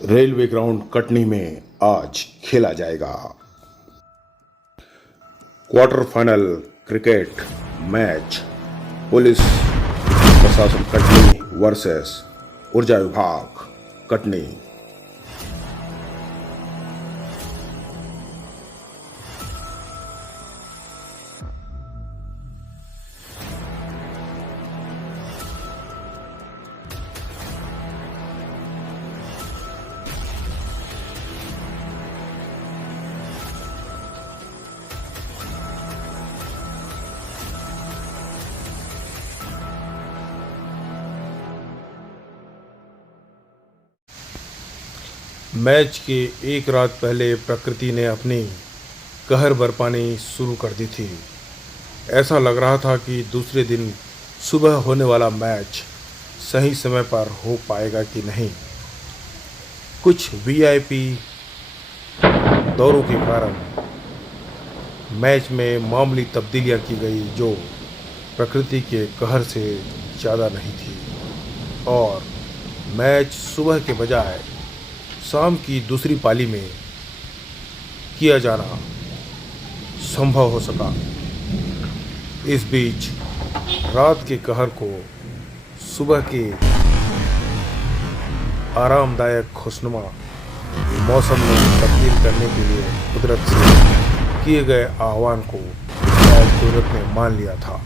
Railway ground Katni में आज खेला जाएगा quarter final cricket match police प्रशासन कटनी वर्सेस ऊर्जा विभाग कटनी। मैच के एक रात पहले प्रकृति ने अपनी कहर बरपानी शुरू कर दी थी। ऐसा लग रहा था कि दूसरे दिन सुबह होने वाला मैच सही समय पर हो पाएगा कि नहीं। कुछ वीआईपी दौरों के कारण मैच में मामूली तब्दीलियां की गई जो प्रकृति के कहर से ज़्यादा नहीं थी और मैच सुबह के बजाय शाम की दूसरी पाली में किया जाना संभव हो सका। इस बीच रात के कहर को सुबह के आरामदायक खुशनुमा मौसम में तब्दील करने के लिए कुदरत से किए गए आह्वान को शायद कुदरत ने मान लिया था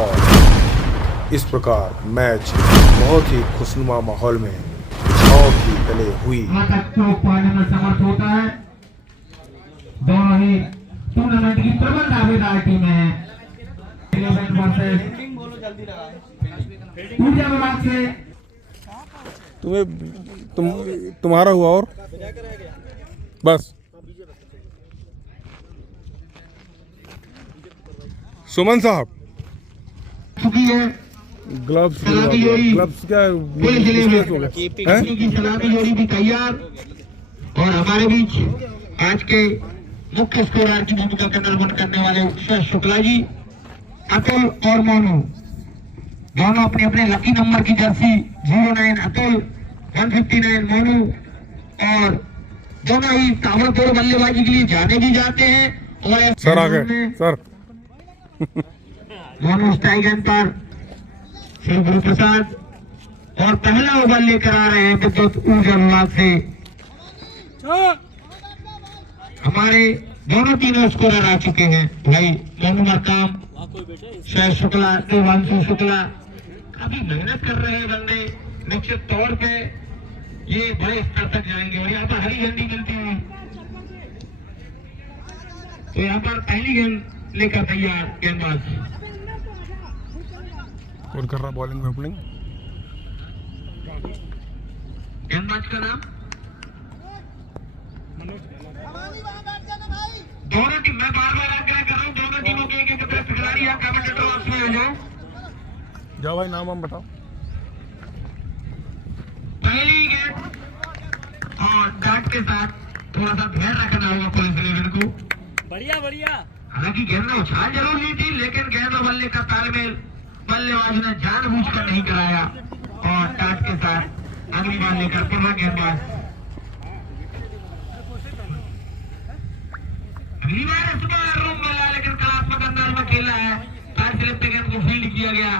और इस प्रकार मैच बहुत ही खुशनुमा माहौल में की तले हुई पाने में समर्थ होता है। दोनों ही टूर्नामेंट की प्रबंध दावेदार टीमें हैं। ऊर्जा विभाग से तुम्हारा हुआ और बस सुमन साहब चुकी है ग्लव्स क्या की सलामी जोड़ी भी तैयार और हमारे बीच आज के मुख्य स्कोरर की भूमिका का निर्वहन करने वाले श्रेष्ठ शुक्ला जी, अतुल और मोनू दोनों अपने अपने लकी नंबर की जर्सी 09 अतुल 159 मोनू और दोनों ही ताबड़तोड़ बल्लेबाजी के लिए जाने भी जाते हैं। और सर आ गए सर मोनू स्ट्राइक एंड पर श्री गुरु प्रसाद और पहला ओवर लेकर आ रहे हैं विद्युत ऊर्जा विभाग से हमारे दोनों तीनों स्कोरर आ चुके हैं। भाई मोनू मरकाम, शहर शुक्ला, देवांशु शुक्ला काफी मेहनत कर रहे हैं बंदे। निश्चित तौर पे ये बड़े स्तर तक जाएंगे और यहाँ पर हरी झंडी मिलती हुई तो यहाँ पर पहली गेंद लेकर तैयार गेंदबाज कौन कर रहा बॉलिंग में ओपनिंग गेंदबाज का नाम दोनों टीम मैं बार बार आग्रह कर रहा हूँ दोनों टीमों के एक अतिरिक्त खिलाड़ी आप कमेंटेटर बॉक्स में आ जाओ। जाओ भाई नाम हम बताओ। पहली गेंद और डाट के साथ थोड़ा सा ध्यान रखना होगा पुलिस इलेवन को। बढ़िया बढ़िया। हालांकि गेंद में उछाल जरूर ली थी लेकिन गेंद और बल्ले का तालमेल बल्लेबाज ने जानबूझकर नहीं कराया और टाट के साथ अगली बार लेकर पुनः गेंदबाज अगली बार इस बार रूम मिला लेकिन कलात्मक अंदाज में खेला है। टाट स्लिप पे गेंद को फील्ड किया गया।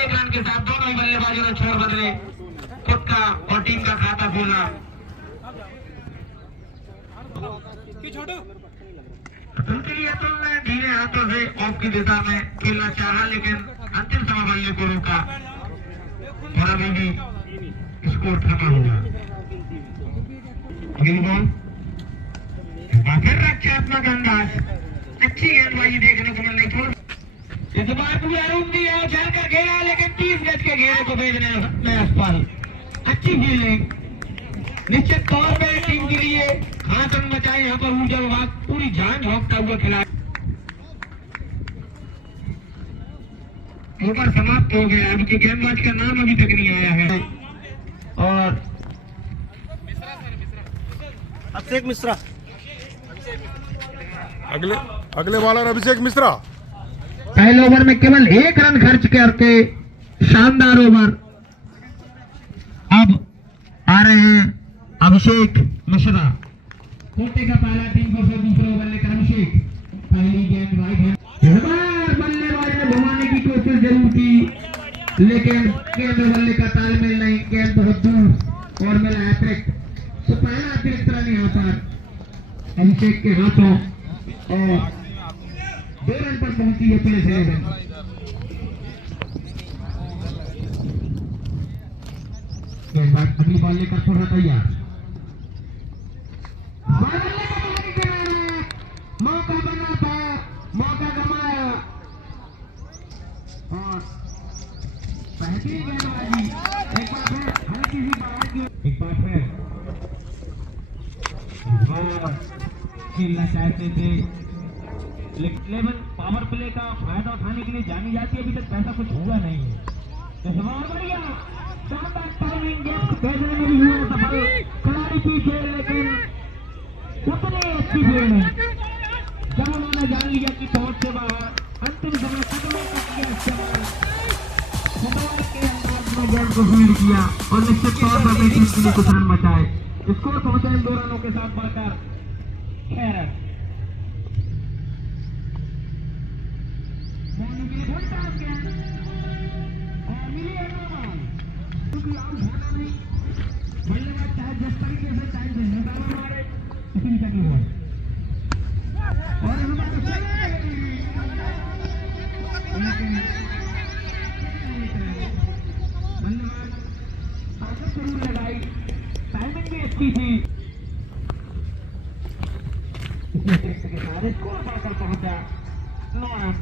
एक रन के साथ दोनों ही बल्लेबाजों ने छोड़ बदले खुद का और टीम का खाता खोला। अतुल के लिए अतुल ने धीरे हाथों से ऑफ की दिशा में खेलना चाहा लेकिन अंतिम समय बल्ले को रोका और अभी भी स्कोर थमा हुआ। अगली बॉल फिर रक्षात्मक अंदाज, अच्छी गेंदबाजी देखने को मिल रही। इस बार पूरा रूम दिया जाकर घेरा लेकिन 30 गज के घेरे को भेजने में असफल। अच्छी फील्डिंग निश्चित तौर पर टीम के लिए खास रन बचाए। यहाँ पर ऊर्जा विभाग पूरी जान झोंकता हुआ खिलाड़ी ओवर समाप्त हो गया। अभी के गेंदबाज का नाम अभी तक नहीं आया है और अभिषेक मिश्रा अगले बॉलर अभिषेक मिश्रा पहले ओवर में केवल 1 रन खर्च करके शानदार ओवर। अब आ रहे हैं अभिषेक मिश्रा कोटे का पहला टीम को फिर दूसरे ओवर लेकर अभिषेक पहली गेंद राइट हैंड। इस बार बल्लेबाज ने घुमाने की कोशिश जरूर की लेकिन गेंद और बल्ले का तालमेल नहीं, गेंद बहुत दूर और मिला अतिरिक्त। तो पहला अतिरिक्त रन यहाँ पर अभिषेक के हाथों और 2 रन पर पहुंची है पुलिस 11। गेंदबाज अगली बॉल लेकर पूरा तैयार। मौका बना था, मौका गमाया और पहली गेंदबाजी एक बार फिर हल्की सी बाहर की, एक बार फिर खेलना चाहते थे लेकिन पावर प्ले का फायदा उठाने के लिए जानी जाती है, अभी तक ऐसा कुछ हुआ नहीं है। इस बार बढ़िया शानदार टाइमिंग, गेंद भेजने में भी हुआ सफल, खिलाड़ी पीछे लेकिन उतनी अच्छी खेल नहीं। जब उन्होंने जान लिया कि पहुंच से बाहर, अंतिम समय कदमों तक किया इस्तेमाल, फुटबॉल के अंदाज में गेंद को फील्ड किया और निश्चित तौर पर अपनी टीम के लिए कुछ रन बचाए। स्कोर पहुंचे 2 रनों के साथ बढ़कर 6 रन। मोनू के लिए उल्टा गेंद और मिली है बॉल, क्योंकि आउट होना नहीं, बल्लेबाज चाहे जिस तरीके से चाहे जिस मारे इसी का बॉल और बल्लेबाज ताकत जरूर लगाई, टाइमिंग भी अच्छी थी, इसमें अतिरिक्त के सारे स्कोर बढ़कर पहुंचा 9 रन।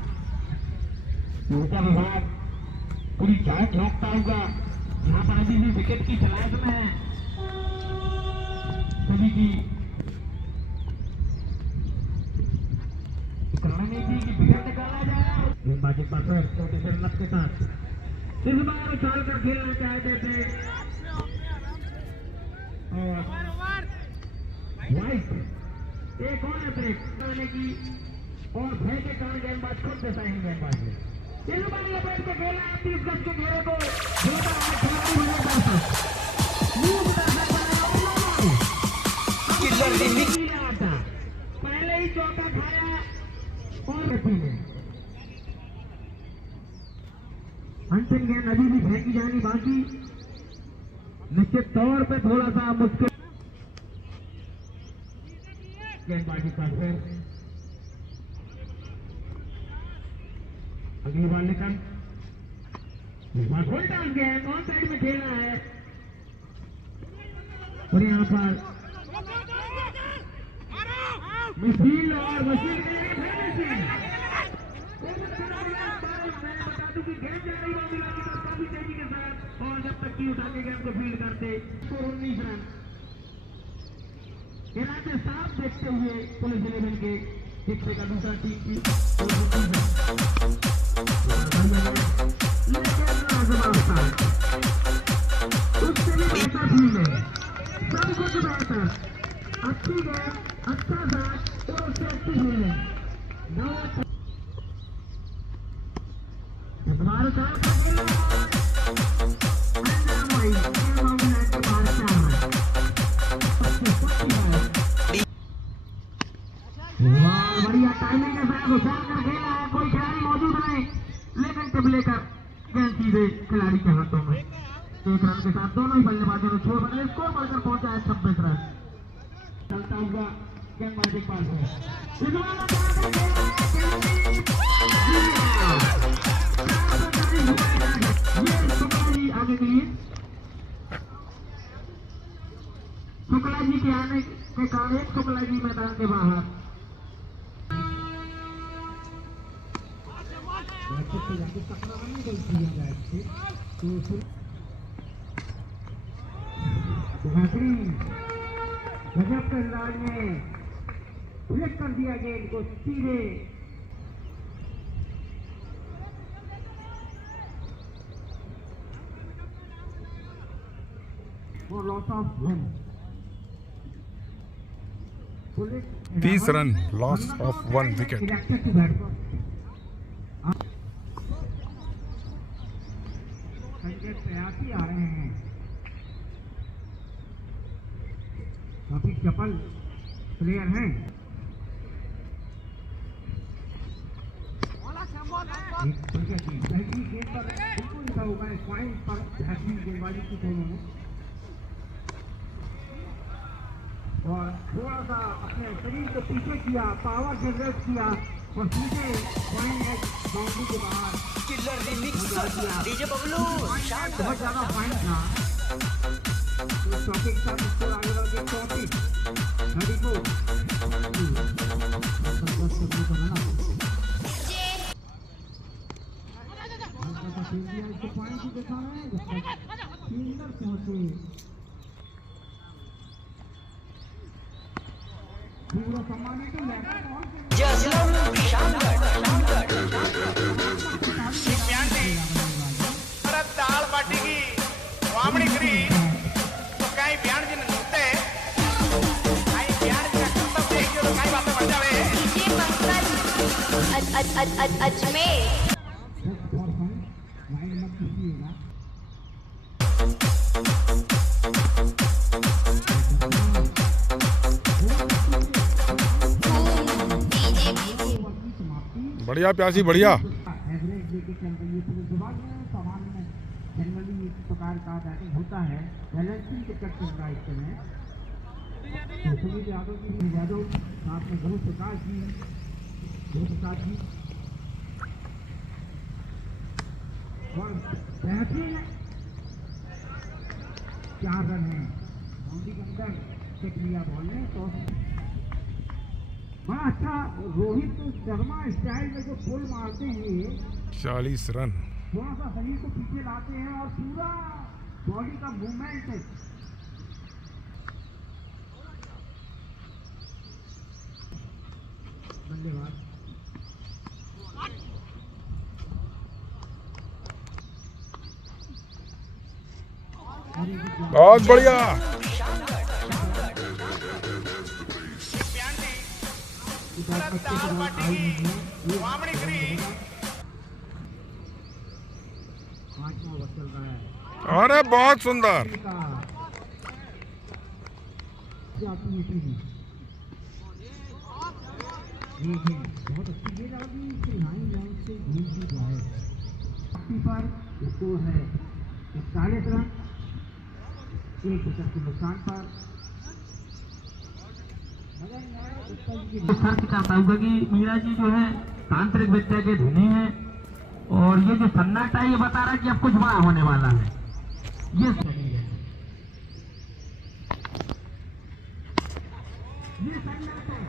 उनका विभाग पूरी जांच झोंकता होगा, यहाँ पर अभी भी विकेट की तलाश में है सभी की रणनीति की विकेट निकाला जाए। गेंदबाजी पर फिर छोटे से रन के साथ इस बार उछाल कर खेलना चाहते थे और वाइट एक और अतिरिक्त करने की और भय के कारण गेंदबाज खुद से साइन गेंदबाज ने इस बार लपेट के खेला 30 गज के घेरे को पहले ही चौका खाया और अंतिम गेंद अभी भी फेंकी जानी बाकी, निश्चित तौर पे थोड़ा सा मुश्किल। गेंदबाजी का फिर अगली बार निकल उल्टा गेंद ऑन साइड में खेलना है और यहाँ पर मशीन और मशीन मैंने बता दूं कि गेंद जा रही होगी काफी तेजी के साथ और जब तक की उठा के गेंद को फील्ड करते 19 रन। इरादे साफ देखते हुए पुलिस 11 के हिस्से का दूसरा टीम की उससे भी बेहतर टीम है, सब कुछ बेहतर, अच्छी गेंद, अच्छा साथ और उससे अच्छी फील्डिंग। बढ़िया टाइमिंग के साथ उछाल कर खेला है, कोई खिलाड़ी मौजूद नहीं लेकिन टिप लेकर गेंद सीधे खिलाड़ी के हाथों में। 1 रन के साथ दोनों ही बल्लेबाजों ने छोड़ बदले, स्कोर बढ़कर पहुंचा है 26 रन। चलता हुआ गेंदबाजी पास आगे के लिए शुक्ला जी के आने के कारण शुक्ला जी मैदान के बाहर। गजब के अंदाज में फ्लिक कर दिया गेंद को सीधे और loss of 30 run, loss of 1 wicket. संकेत प्रयासी आ रहे हैं काफी चपल प्लेयर हैं। पहली गेंद पर बिल्कुल लिखा हुआ है पॉइंट पर बेहतरीन गेंदबाजी की दोनों ने, और थोड़ा सा अपने शरीर को पीछे किया, पावर जनरेट किया और सीधे पॉइंट बाउंड्री के बाहर किलर रिमिक्स डीजे बबलू बहुत ज्यादा पॉइंट था। तो चौके के साथ स्कोर आगे बढ़ गया 34 पॉइंट ही देखा है फील्डर पहुंचे पूरा सम्मानित दाल बाटी की वामणी करी तो कहीं बयान जी नूते कहीं बयान जी करतब देखियो तो कहीं बातें बढ़ जावे अजमेर बढ़िया प्यासी बढ़िया। एवरेज लेके चल रही है पूरे दिमाग में। सामान्य में जनरली इस प्रकार का बैटिंग होता है, बैलेंसिंग के चक्कर चल रहा है इस समय। तो सुनील यादव की यादव साथ में गुरु प्रकाश जी और बेहतरीन 4 रन है बाउंड्री के अंदर चेक लिया बॉल ने। तो बड़ा अच्छा रोहित शर्मा स्टाइल में जो फुल मारते हैं, 40 रन। थोड़ा सा शरीर को पीछे लाते हैं और पूरा बॉडी का मूवमेंट बल्लेबाज बहुत बढ़िया। दाल बाटी की वामणी करी 5वां ओवर चल रहा है। अरे बहुत सुंदर। बहुत अच्छी गेंद आ गई, लाइन से घूम भी जाए। पर स्कोर है 41 रन, 1 विकेट के नुकसान पर। सर्च करता हूँ कि मीरा जी जो है तांत्रिक विद्या के धनी है, और ये जो सन्नाटा है ये बता रहा है कि अब कुछ बड़ा होने वाला है। ये सही है, ये सन्नाटा है।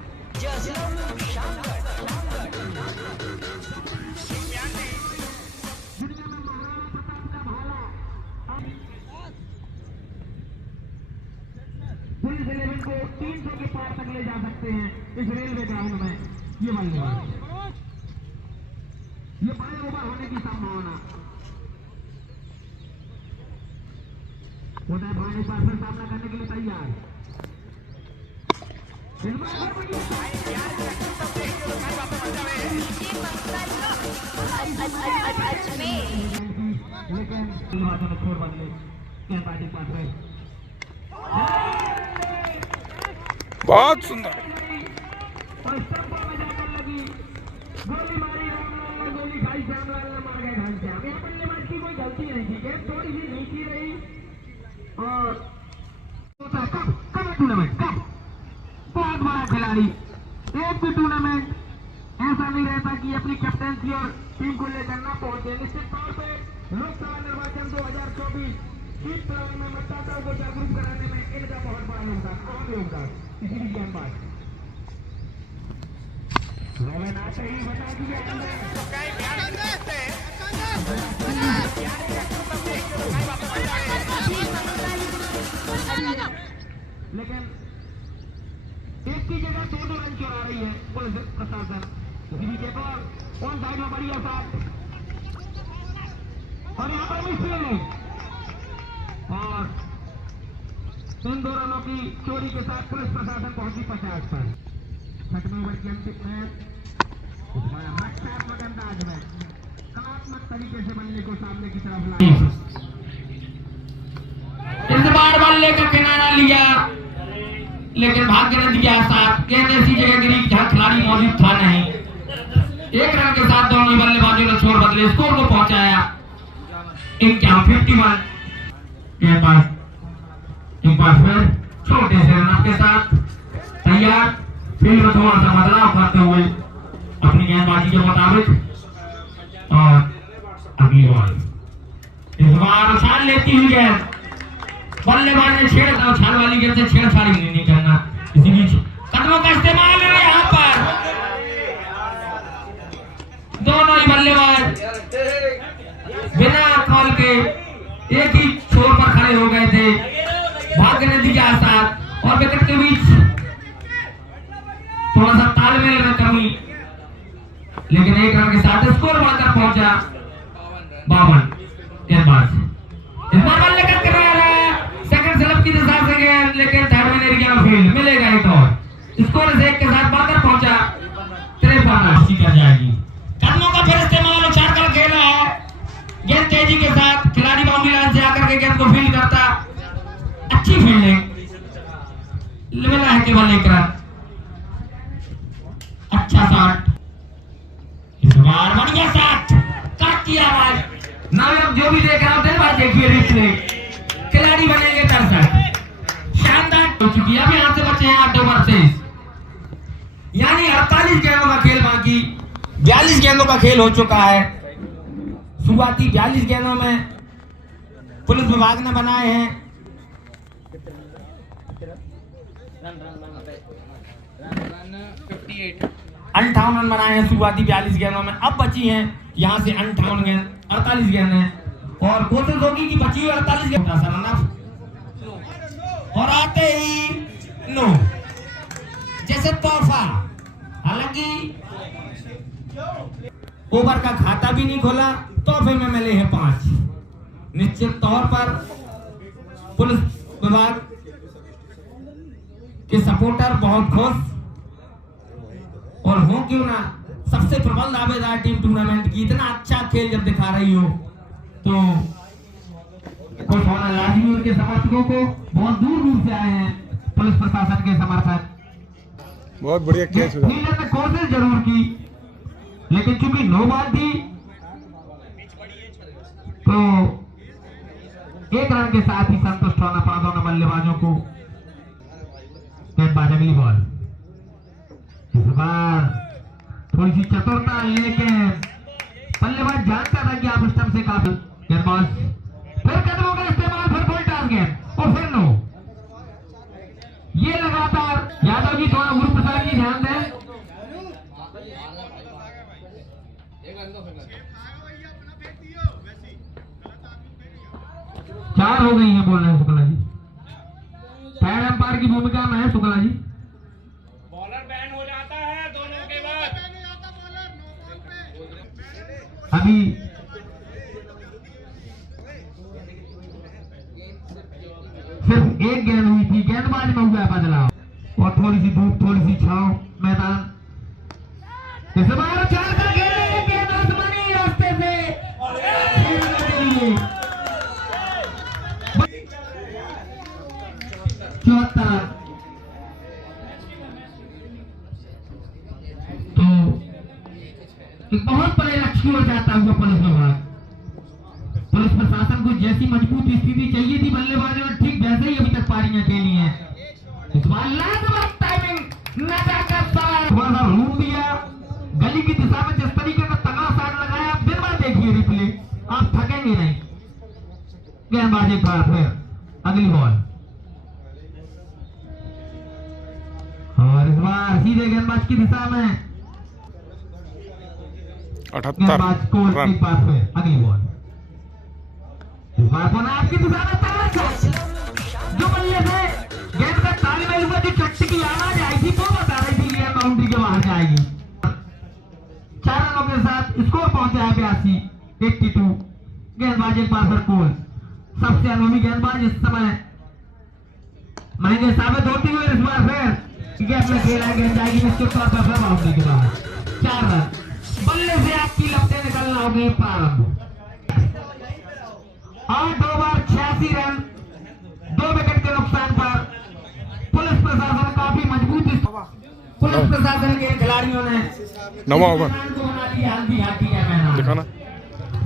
दुनिया में महाराणा प्रताप का भाला पुलिस 11 को 300 के पार तक ले जा सकते हैं इस रेलवे ग्राउंड में। ये बल्लेबाज, ये बड़े ओवर होने की संभावना। होता है भाई एक बार फिर सामना करने के लिए तैयार। लेकिन छोड़ बदले क्या बैटिंग पास है। बहुत सुंदर। और स्टंपों में जाकर लगी गोली मारी, रामलाल ने गोली खाई, श्यामलाल ने मार गए घनश्याम। यहाँ बल्लेबाज की कोई गलती नहीं थी, गेंद थोड़ी सी नीची रही। और कब टूर्नामेंट कब बहुत बड़ा खिलाड़ी, एक भी टूर्नामेंट ऐसा नहीं रहता कि अपनी कैप्टनसी और टीम को लेकर ना पहुंचे। निश्चित तौर पे लोकसभा निर्वाचन 2024 सीट चुनाव में मतदाताओं को जागरूक कराने में इनका बहुत बड़ा योगदान, अहम योगदान। किसी भी गेंदबाज रोमन आते ही बता दिया तो कहीं बयान जी नूते लेकिन एक की जगह 2 रन चुरा रही है पुलिस प्रशासन। विकेट पर ऑन साइड में बढ़िया साथ, और यहाँ पर मिस फील्डिंग, और इन 2 रनों की चोरी के साथ पुलिस प्रशासन पहुंची 50 पर। 6वें ओवर की अंतिम मैच रक्षात्मक अंदाज में कलात्मक तरीके से बल्ले को सामने की तरफ लाया। इस बार बल्ले का किनारा लिया लेकिन भाग्य नदी के साथ गेंद ऐसी जगह गिरी जहां खिलाड़ी मौजूद था नहीं। एक रन के साथ दोनों बल्लेबाजों ने छोर बदले स्कोर को पहुंचाया 51। गेंदबाज एक बार फिर छोटे से रन के साथ तैयार, फील्ड में थोड़ा सा बदलाव करते हुए अपनी गेंदबाजी के मुताबिक। और अगली बॉल इस बार उछाल लेती हुई गेंद, बल्लेबाज ने छेड़ा, उछाल वाली गेंद से छेड़छाड़ी नहीं करना। इसी बीच कदमों का इस्तेमाल है यहाँ पर, दोनों ही बल्लेबाज बिना कॉल के एक ही छोर पर खड़े हो गए थे। भाग्य नदी के साथ और विकेट के बीच थोड़ा सा तालमेल में कमी, लेकिन एक रन के साथ स्कोर बढ़कर पहुंचा 52। गेंदबाज इस बार बल्ले कर रहा है सेकंड स्लैब की दिशा से गेंद, लेकिन थर्ड में एरिया में फील्ड मिलेगा एक और। स्कोर से एक के साथ बढ़कर पहुंचा 53 कर जाएगी। कदमों का फिर इस्तेमाल उछाल कर खेला है, गेंद तेजी के साथ खिलाड़ी बाउंड्री लाइन से आकर के गेंद को फील्ड करता, अच्छी फील्डिंग, मिला है केवल एक रन। अच्छा शॉट, इस बार बढ़िया शॉट, काट किया आवाज ना। अब जो भी देख रहा हूं बात देखिए रिप्ले, खिलाड़ी बनेंगे 63, शानदार हो चुकी है। अब यहां से बचे हैं 8 ओवर से, यानी 48 गेंदों का खेल बाकी, 42 गेंदों का खेल हो चुका है। शुरुआती 42 गेंदों में पुलिस विभाग ने बनाए हैं 58 रन बनाए हैं शुरुआती 42 गेंदों में। अब बची हैं यहां से 58 गेंद, 48 गेंद है और कोशिश होगी कि बची हुई 48 गेंद और आते ही नो जैसे तोहफा। हालांकि ओवर का खाता भी नहीं खोला, तोहफे में मिले हैं 5। निश्चित तौर पर पुलिस विभाग के सपोर्टर बहुत खुश, और हो क्यों ना सबसे प्रबल दावेदार टीम टूर्नामेंट की इतना अच्छा खेल जब दिखा रही हो तो खुश होना लाजमी। उनके समर्थकों को बहुत दूर दूर से आए हैं पुलिस प्रशासन के समर्थक, बहुत बढ़िया कैच हुआ। नीलम ने कोशिश जरूर की, लेकिन चूंकि नो बॉल थी तो एक रन के साथ ही संतुष्ट होना पड़ा दोनों बल्लेबाजों को। गेंदबाज अगली बॉल, इस बार थोड़ी सी चतुरता, लेकिन बल्लेबाज जानता था कि आप स्टंप से काफी। गेंदबाज फिर कदमों का इस्तेमाल, फिर फुल टॉस गेंद और फिर नो। ये लगातार यादव जी थोड़ा गुरु प्रसाद जी ध्यान दें। चार हो गई है बोल रहे हैं शुक्ला जी, पैर अंपायर की भूमिका में है शुक्ला जी। बॉलर बैन हो जाता है दोनों के बाद। अभी सिर्फ एक गेंद हुई थी, गेंदबाज में हुआ बदलाव और थोड़ी सी धूप, थोड़ी सी छांव मैदान। इस बार 4 का गेंद, गेंद आसमानी रास्ते से 74। तो एक बहुत बड़े लक्ष्य की ओर जाता हुआ पुलिस विभाग, पुलिस प्रशासन को जैसी मजबूत स्थिति चाहिए थी बल्लेबाजों ने ठीक वैसे ही अभी तक पारियां खेली हैं। इस बार लाजवाब टाइमिंग, नजाकत सवार, थोड़ा सा रूम दिया गली की दिशा में, जिस तरीके का तगड़ा शॉट लगाया आप दिन भर देखिए रिप्ले, आप थकेंगे नहीं। गेंदबाज एक बार फिर अगली बॉल और इस बार सीधे गेंदबाज की दिशा में 78 को रन। एक बार फिर अगली बॉल, इस बार को आपकी दिशा में तगड़ा शॉट, जो बल्ले से गेंद का तालमेल हुआ, जो चट्टी की आवाज आई थी वो बता रही थी गेंद बाउंड्री के बाहर जाएगी। 4 रनों के साथ स्कोर पहुंचा है 82। गेंदबाज एक बार फिर कोल, सबसे अनुभवी गेंदबाज इस समय महंगे साबित होती हुई इस बार फिर गैप में खेला गेंद जाएगी निश्चित तौर पर फिर बाउंड्री के बाहर। 4 रन, बल्ले से आपकी लपटें निकलना होगी प्रारंभ। 8 ओवर 86 रन, 2 विकेट के नुकसान पर पुलिस प्रशासन पुलिस प्रशासन के खिलाड़ियों ने नवा ओवर को बना दिया हल्दी घाटी का मैदान। दिखाना।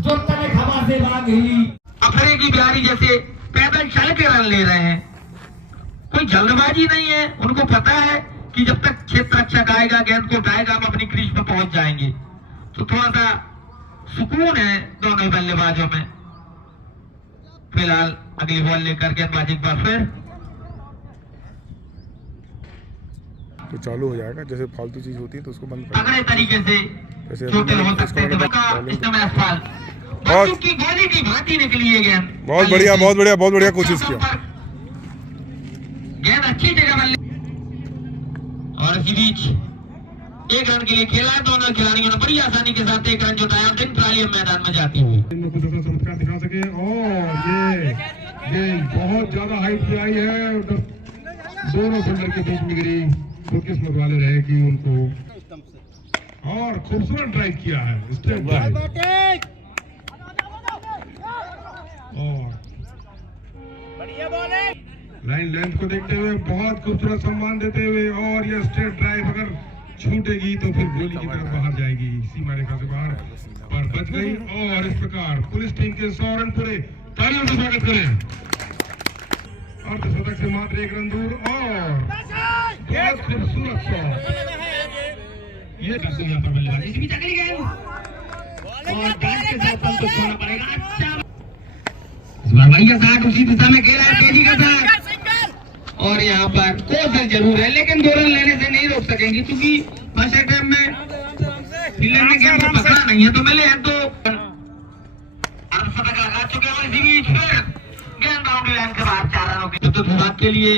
जो तले खबर से बाग हिली, अफरे की बिहारी जैसे पैदल चल के रन ले रहे हैं। कोई जल्दबाजी नहीं है, उनको पता है कि जब तक क्षेत्र रक्षक आएगा गेंद को उठाएगा हम अपनी क्रीज पर पहुंच जाएंगे। तो थोड़ा सा सुकून है दोनों बल्लेबाजों में। फिलहाल अगली बॉल लेकर गेंदबाजी एक बार फिर तो चालू हो जाएगा। जैसे फालतू चीज होती है तो उसको बंद कर। तगड़े तरीके से जैसे चोटिल हो सकते हैं। बच्चों की गोली की भांति निकली है गेंद। बहुत बढ़िया, बहुत बढ़िया, बहुत बढ़िया कोशिश किया। गेंद अच्छी जगह बल्ले और इसी बीच एक रन के लिए खेला है। दोनों खिलाड़ियों ने बड़ी आसानी के साथ एक रन जुटाया और दिन ट्राली मैदान में जाती हुई कुछ ऐसा चमत्कार दिखा सके। और ये बहुत ज्यादा हाइट पे आई है। दोनों फील्डर के बीच में गिरी। खुदकिस्मत वाले रहे कि उनको और खूबसूरत ड्राइव किया है, स्टेप ड्राइव। और बढ़िया बॉलिंग। लाइन लेंथ को देखते हुए बहुत खूबसूरत सम्मान देते हुए और ये स्ट्रेट ड्राइव अगर छूटेगी तो फिर गोली की तरफ बाहर जाएगी, सीमा रेखा से बाहर, पर बच गई। और इस प्रकार पुलिस टीम के 100 रन पूरे। तालियों से स्वागत करें। अर्धशतक से मात्र 1 रन दूर और बहुत खूबसूरत शॉट। ये करते यहाँ पर बल्लेबाजी इसी बीच अगली गेंद और बैट के साथ संतोष होना पड़ेगा। अच्छा इस बार भैया साठ उसी दिशा में खेला है तेजी के साथ। और यहाँ पर कोशिश जरूर है लेकिन 2 रन लेने से नहीं रोक सकेंगे क्योंकि फर्स्ट टाइम में फील्डर ने गेंद को पकड़ा नहीं है तो मिले हैं तो अर्धशतक लगा चुके हैं। और इसी बीच फिर गेंद बाउंड्री लाइन के बाहर 4 रनों के चतुर्थ विभाग के लिए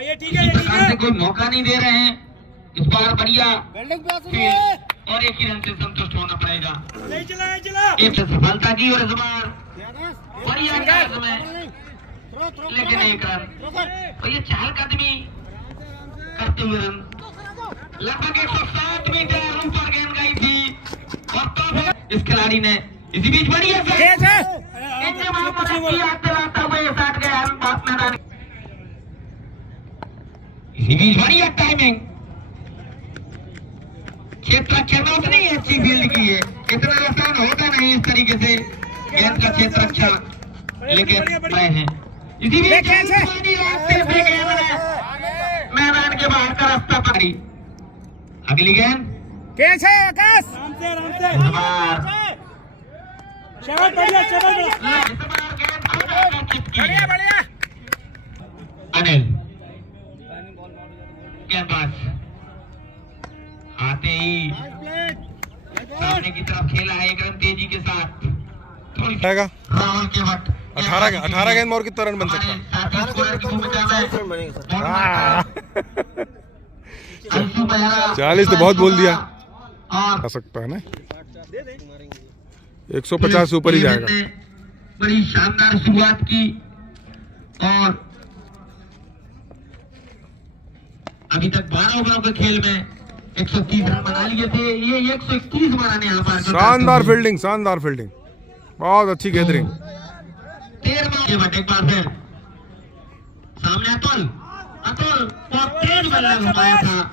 ये ठीक किसी है, प्रकार से कोई मौका नहीं दे रहे हैं। इस बार बढ़िया फील्ड और एक ही रन से संतुष्ट होना पड़ेगा। नहीं चला, चला। एक से सफलता की और इस बार बढ़िया अंदाज में लेकिन 1 रन। तो ये चहलकदमी करते हुए रन लगभग 107 मीटर ऊपर गेंद गई थी। और तो फिर इस खिलाड़ी ने इसी बीच बढ़िया से दिलाता हुए साथ गया रन बात मैदान। इसी बीच बढ़िया टाइमिंग। क्षेत्र रक्षा में उतनी अच्छी फील्ड की है। इतना आसान होता नहीं इस तरीके से गेंद का क्षेत्र रक्षा लेकिन रहे हैं। इसी बीच मैदान के बाहर का रास्ता पारी। अगली गेंद कैसे आकाश? आराम से, आराम से। शबाश, बढ़िया, शबाश। बढ़िया, बढ़िया। अनिल गेंदबाज आते ही सामने की तरफ खेला है 1 रन तेजी के साथ। थोड़ी आएगा। राहुल के वक्त 18 गेंद में और कितना रन बन सकता है? 40 तो बहुत बोल दिया। और आ सकता है ना, 150 से ऊपर ही जाएगा। बड़ी शानदार शुरुआत की और अभी तक 12 ओवरों के खेल में 130 रन बना लिए थे। ये 121 बनाने यहाँ पर शानदार फील्डिंग, शानदार फील्डिंग, बहुत अच्छी गैदरिंग। 13 एक बार फिर सामने अतुल बहुत तेज बल्ला घुमाया था।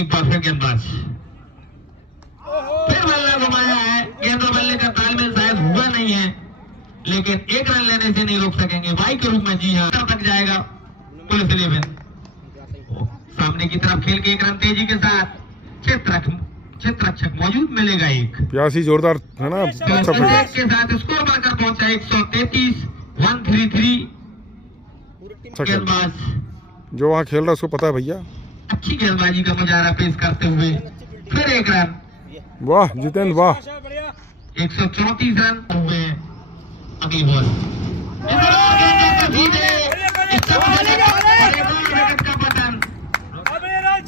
एक बार फिर गेंदबाज फिर बल्ला घुमाया है। गेंद और बल्ले का तालमेल शायद हुआ नहीं है लेकिन 1 रन लेने से नहीं रोक सकेंगे वाई के रूप में। जी हाँ, तक जाएगा पुलिस 11। सामने की तरफ खेल के 1 रन तेजी के साथ क्षेत्र रक्षक मौजूद मिलेगा। एक प्यासी जोरदार है ना, अच्छा फील्डर के साथ स्कोर बढ़कर पहुंचा 133 133। गेंदबाज जो वहाँ खेल रहा है उसको पता है भैया। अच्छी गेंदबाजी का मुजाहरा पेश करते हुए फिर 1 रन। वाह जितेंद्र वाह। 134 रन हुए। अगली बॉल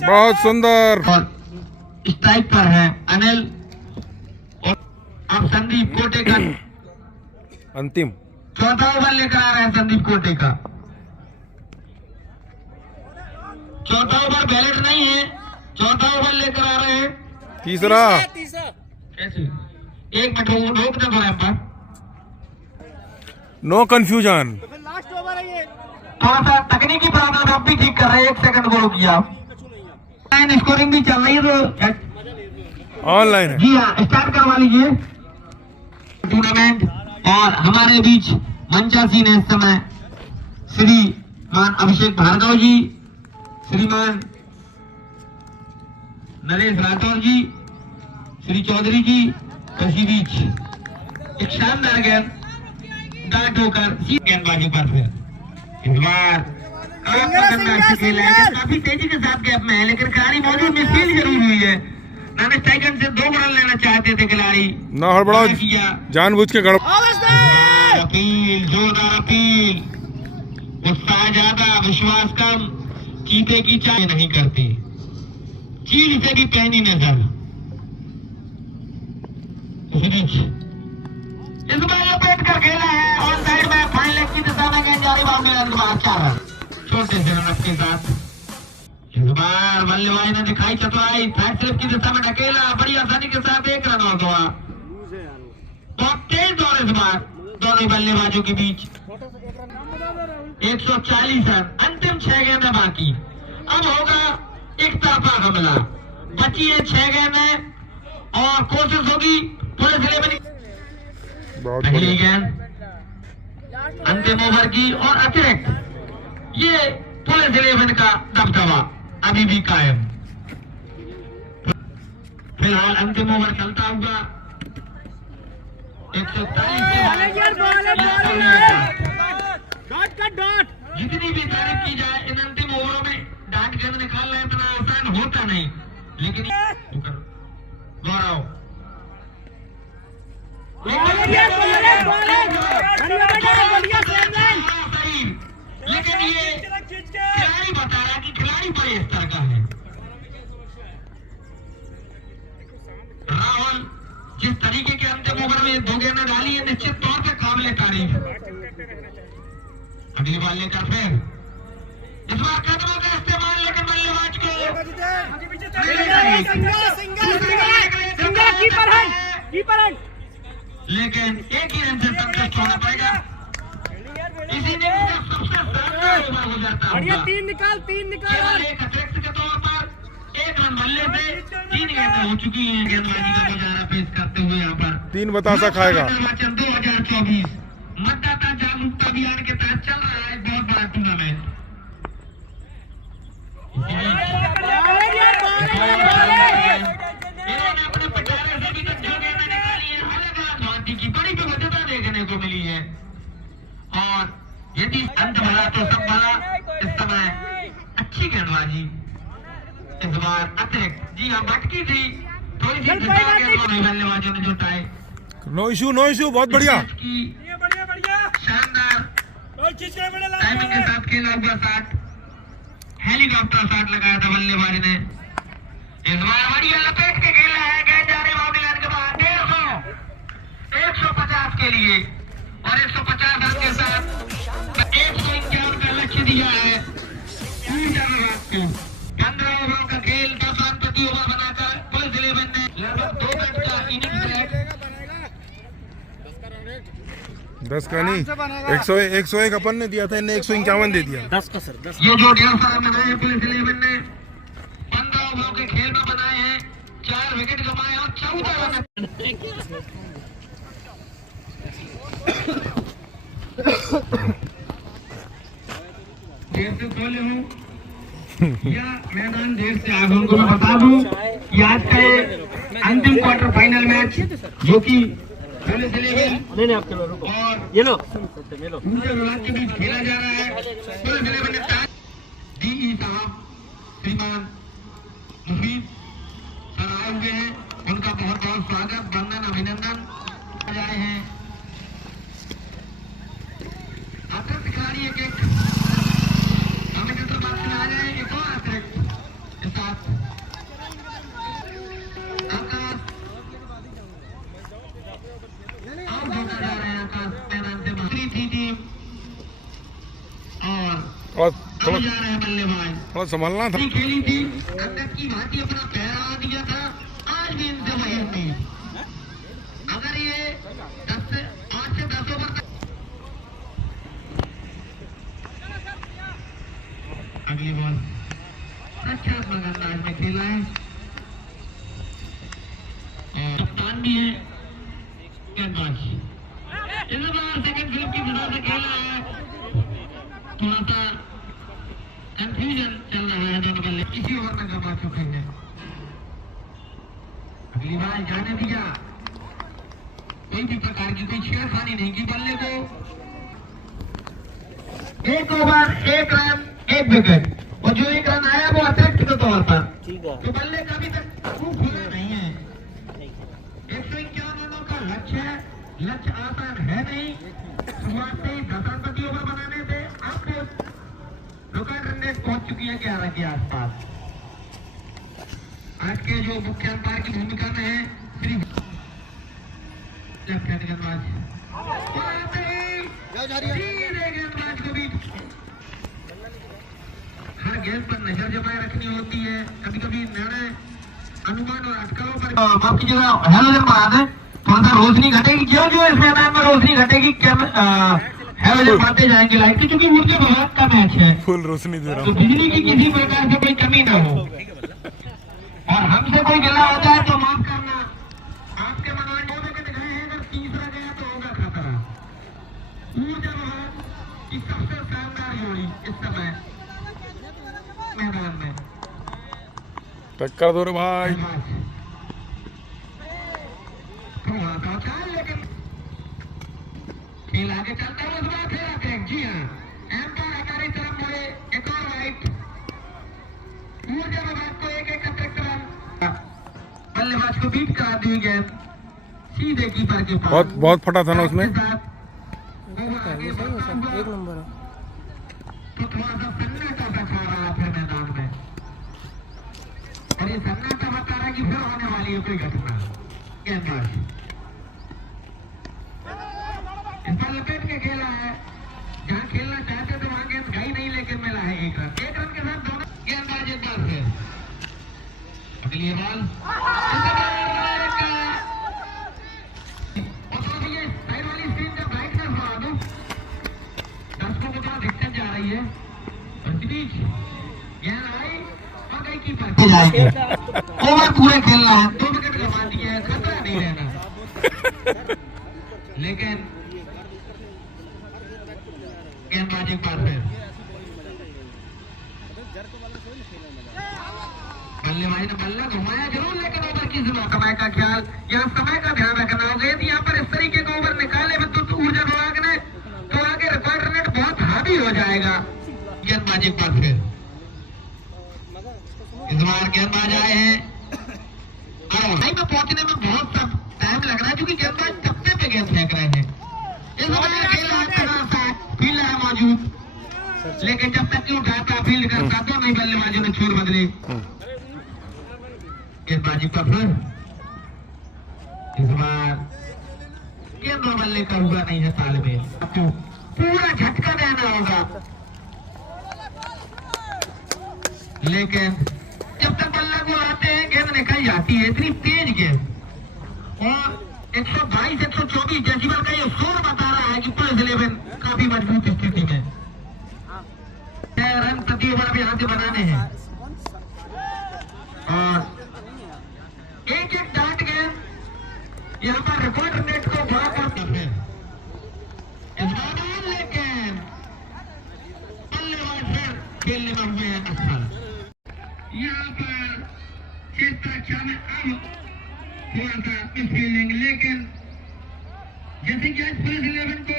बहुत सुंदर। और स्ट्राइक पर है अनिल और अब संदीप कोटे का अंतिम 4था ओवर लेकर आ रहे हैं। संदीप कोटे का 4था ओवर बैलेट नहीं है, 4था ओवर लेकर आ रहे हैं। तीसरा कैसे 1 मिनट रोक दे थोड़ा पर। No confusion. लास्ट ओवर है ये। थोड़ा सा तकनीकी प्रॉब्लम अब भी ठीक कर रहे हैं, 1 सेकंड को रुकिए आप। स्कोरिंग भी चल रही है तो ऑनलाइन है। जी हाँ, स्टार्ट करवा लीजिए टूर्नामेंट। और हमारे बीच मंचासीन है इस समय श्रीमान अभिषेक भार्गव जी, श्रीमान नरेश राठौर जी, श्री चौधरी जी, इसी बीच एक शानदार गेंद डाट होकर गेंदबाजी पर फिर इस बार खेल है, काफी तेजी के साथ गैप में है, लेकिन खिलाड़ी मौजूद मिसफील्ड जरूर हुई है। नाना स्ट्राइकर से 2 रन लेना चाहते थे खिलाड़ी, ना हड़बड़ाओ, जानबूझ के गड़ अपील, जोरदार अपील। उत्साह ज्यादा, विश्वास कम, चीते की चाय नहीं करती, चील से भी पहनी नजर। इस बार लपेट कर खेला है ऑन साइड में, फाइन लेग की दिशा में गेंद जा रही, बाउंड्री रन के बाद 4 रन छोटे से रन के साथ। इस बार बल्लेबाज ने दिखाई चतुराई, साइड स्लिप की दिशा में ढकेला, बड़ी आसानी के साथ 1 रन आउट हुआ। बहुत तेज दौड़ इस बार दोनों बल्लेबाजों के बीच। 140 रन, अंतिम 6 गेंदें बाकी। अब होगा एक तरफा हमला, बची है 6 गेंदें और कोशिश होगी पुलिस 11 पहली गेंद अंतिम ओवर की और अतिरिक्त। ये पुलिस 11 का दबदबा अभी भी कायम। फिलहाल अंतिम ओवर चलता हुआ 140 जितनी भी तारीफ की जाए इन अंतिम ओवरों में डांट गेंद निकालना इतना आसान होता नहीं, लेकिन गौरव लेकिन ये खिलाड़ी बता रहा कि खिलाड़ी बड़े स्तर का है। राहुल जिस तरीके के अंतिम ओवर में 2 गेंदें डाली है, निश्चित तौर पर काबिले तारीफ। अगली बॉल लेकर फिर इस बार कदमों का इस्तेमाल, लेकिन बल्लेबाज को लेकिन एक ही रन से संतुष्ट होना पड़ेगा। इसी ने सबसे शानदार ओवर गुजरता हुआ 3 निकाल केवल एक अतिरिक्त के तौर पर 1 रन बल्ले से 3 गेंदें हो चुकी हैं। गेंदबाजी का नजारा पेश करते हुए यहाँ पर 3 बतासा खाएगा। निर्वाचन 2024 मतदाता जागरूकता अभियान के तहत चल रहा है बहुत बड़ा टूर्नामेंट। इन्होंने अपने पिटारे से भी 2 गेंदें निकाली है, अलग अलग भांति की बड़ी विविधता देखने को मिली है। और यदि अंत भला तो सब भला, इस समय अच्छी गेंदबाजी इस बार अतिरिक्त। जी हाँ, भटकी थी थोड़ी सी बल्लेबाजों ने जुटाए। नो इशू बहुत बढ़िया। शानदार टाइमिंग के साथ खेला हुआ शॉट, हेलीकॉप्टर शॉट लगाया था बल्लेबाज ने। इस बार बढ़िया लपेट के खेला है, गेंद जा रही बाउंड्री लाइन के बाद 150 के लिए और 150 रन के साथ 151 का लक्ष्य दिया है। 15 ओवरों का खेल 10 रन प्रति ओवर बनाकर पुलिस 11 ने लगभग 2 मिनट का इनिंग्स है। 10 का नहीं, 101 अपन ने दिया था, इन्हें 151 दे दिया। 10 का सर 10। ये जो 150 रन बनाए हैं पुलिस 11 ने 15 ओवरों के खेल में बनाए हैं, 4 विकेट गंवाए और 14 रन। देर से खोले हूँ या मैदान देर से आगे, उनको मैं बता दूं कि आज का ये अंतिम क्वार्टर फाइनल मैच जो कि पुलिस 11 नहीं आपके लो रुको, और ये लो उनके विभाग के बीच खेला जा रहा है। पुलिस 11 ने डीई साहब श्रीमान मुफीद सर आए हुए हैं, उनका बहुत बहुत स्वागत, वंदन, अभिनंदन आए हैं। अतिरिक्त खिलाड़ी एक कमेंटेटर बात में आ जाए, एक और अतिरिक्त के साथ आकाश और जोड़ा जा रहे हैं। आकाश मैदान से बाहरी थी टीम और थोड़ा जा रहे हैं बल्लेबाज। थोड़ा संभालना था। खेली थी अंदर की भांति अपना पहरा दिया था, आज भी इनसे वही उम्मीद। अगर ये 8 से 10 ओवर अगली बॉल रक्षात्मक अंदाज में खेला है और कप्तान भी है गेंदबाज। इस बार सेकंड फिल्म की दिशा से खेला है, थोड़ा सा कंफ्यूजन चल रहा है दोनों बल्ले, इसी ओवर में गवा चुके हैं। अगली बार जाने दिया, कोई भी प्रकार की कोई छेड़खानी नहीं की बल्ले को। 1 ओवर 1 रन 1 विकेट, और जो 1 रन आया वो अतिरिक्त के तौर पर, तो बल्ले का अभी तक खूब खुला नहीं है। 151 रनों का लक्ष्य है, लक्ष्य आसान है नहीं। शुरुआत से ही 10 रन प्रति ओवर बनाने से अब रिकॉर्ड रन रेट पहुंच चुकी है 11 के आसपास। आज के जो मुख्य अंपायर की भूमिका में है श्री लेफ्ट हैंड गेंदबाज, गेंदबाज को भी हर गेंद पर नजर जमाए रखनी होती है। कभी कभी निर्णय अनुमान और अटकलों पर माफ कीजिएगा हेलोजन बना दें, थोड़ा सा रोशनी घटेगी। जो जो इस मैदान में रोशनी घटेगी हेलोजन बढ़ते जाएंगे लाइट से, क्योंकि ऊर्जा विभाग का मैच है, फुल रोशनी दे रहा तो हूँ। बिजली की किसी प्रकार से कोई कमी ना हो, और हमसे कोई गिला होता है तो माफ करना। आपके मनोरंजन 2 विकेट गए हैं, अगर तीसरा गया तो होगा खतरा। ऊर्जा विभाग की सबसे शानदार जोड़ी इस समय मैदान में। टक्कर दो रे भाई। थोड़ा सा चाल, लेकिन खेल आगे चलता है। उस बार फिर आते हैं, जी हाँ, एम्पायर हमारी तरफ मुड़े, एक और राइट। ऊर्जा विभाग को 1-1 अतिरिक्त रन, बल्लेबाज को बीट करा दी गेंद सीधे कीपर के पास। बहुत फटा था ना उसमें। एक नंबर तो थोड़ा सा सन्नाटा सा छा रहा फिर मैदान में, और ये सन्नाटा बता रहा है कि फिर होने वाली है कोई घटना। गेंदबाज इस पर लपेट के खेला है, जहाँ खेलना चाहते थे वहाँ गेंद गई नहीं, लेकिन मिला है 1 रन। 1 रन के साथ दोनों गेंदबाज एक बार फिर अगली बॉल, साइड वाली स्क्रीन का ब्राइटनेस बढ़ा दो, दर्शकों को थोड़ा दिक्कत जा रही है। और इस बीच गेंद आई और गई कीपर के जाएंगे। ओवर पूरे खेलना है, 2 विकेट गंवा दिए हैं, खतरा नहीं रहना, लेकिन गेंदबाज एक बार फिर बल्लेबाज ने बल्ला घुमाया जरूर, लेकिन ओवर की समय का ख्याल, यहाँ समय का ध्यान रखना होगा। यदि यहाँ पर इस तरीके का ओवर निकाले विद्युत ऊर्जा विभाग ने, तो आगे रिकॉर्ड रेट बहुत हावी हो जाएगा। गेंदबाज एक बार फिर, इस बार गेंदबाज आए हैं, में पहुंचने में बहुत सा टाइम लग रहा है, क्योंकि गेंदबाज चप्पे पे गेंद फेंक रहे हैं। इस बार खेला फील्ड है मौजूद, लेकिन जब तक कि उठाता फील्ड करता तो नहीं, बल्लेबाजों ने छोर बदले। गेंदबाजी पर फिर इस बार गेंद और बल्ले का हुआ नहीं है तालमेल, तो पूरा झटका देना होगा, लेकिन जब तक बल्ला को आते हैं गेंद निकल जाती है। इतनी तेज गेंद, और 122-124 डेसिबल का ये शोर बता रहा है कि पुलिस 11 काफी मजबूत स्थिति में। 6 रन प्रति ओवर अब यहाँ से बनाने हैं, और 1-1 डांट गेंद यहाँ पर रिकॉर्ड रेट को बड़ा करता है। लेकिन बल्लेबाज फिर खेलने में हुए हैं अच्छा। यहाँ पर क्षेत्र रक्षा में अब थोड़ा सा मिसफील्डिंग, लेकिन जैसे कि आज पुलिस 11 को